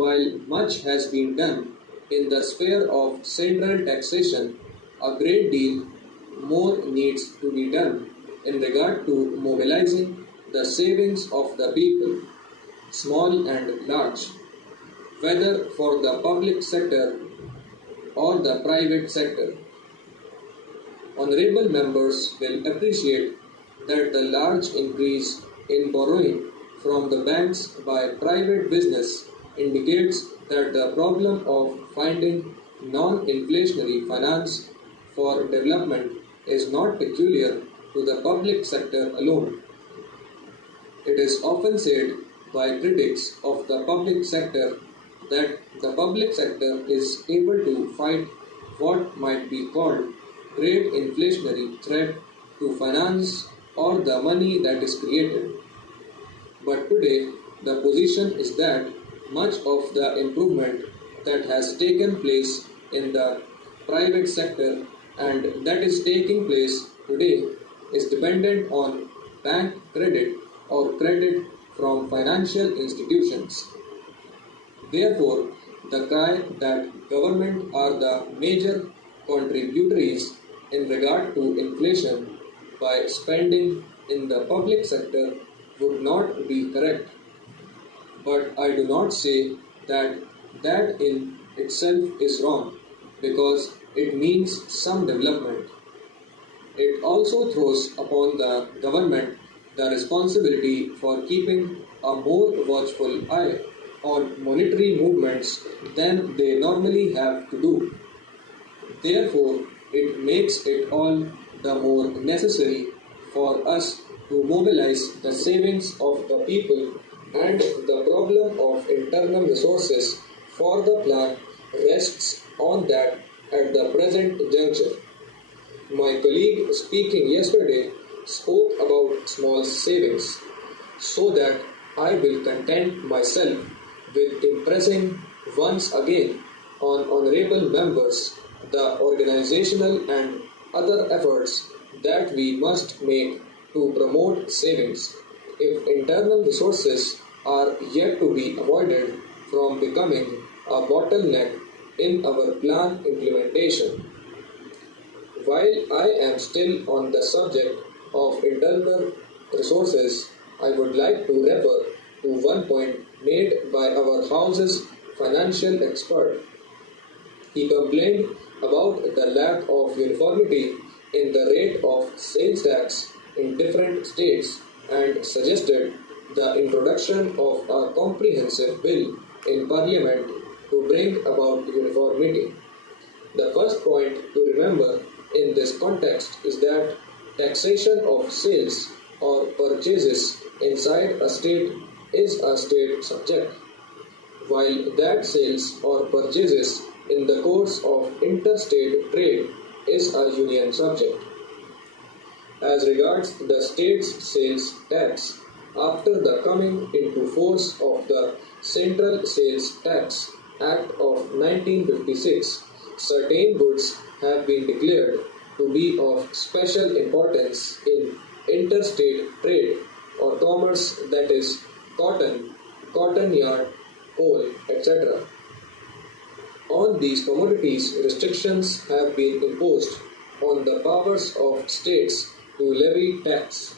While much has been done in the sphere of central taxation, a great deal more needs to be done in regard to mobilizing the savings of the people, small and large, whether for the public sector or the private sector. Honorable members will appreciate that the large increase in borrowing from the banks by private business indicates that the problem of finding non-inflationary finance for development is not peculiar to the public sector alone. It is often said by critics of the public sector that the public sector is able to fight what might be called great inflationary threat to finance or the money that is created. But today, the position is that much of the improvement that has taken place in the private sector and that is taking place today is dependent on bank credit or credit from financial institutions. Therefore, the cry that government are the major contributories in regard to inflation by spending in the public sector would not be correct. But I do not say that that in itself is wrong because it means some development. It also throws upon the government the responsibility for keeping a more watchful eye on monetary movements than they normally have to do. Therefore, it makes it all the more necessary for us to mobilize the savings of the people, and the problem of internal resources for the plan rests on that at the present juncture. My colleague speaking yesterday spoke about small savings, so that I will content myself with impressing once again on honorable members the organizational and other efforts that we must make to promote savings if internal resources are yet to be avoided from becoming a bottleneck in our plan implementation. While I am still on the subject of internal resources, I would like to refer to one point made by our House's financial expert. He complained about the lack of uniformity in the rate of sales tax in different states and suggested the introduction of a comprehensive bill in Parliament to bring about uniformity. The first point to remember in this context is that taxation of sales or purchases inside a state is a state subject, while that sales or purchases in the course of interstate trade is a union subject. As regards the state's sales tax, after the coming into force of the Central Sales Tax Act of 1956, certain goods have been declared to be of special importance in interstate trade or commerce, that is, cotton, cotton yarn, coal, etc. On these commodities, restrictions have been imposed on the powers of states to levy tax.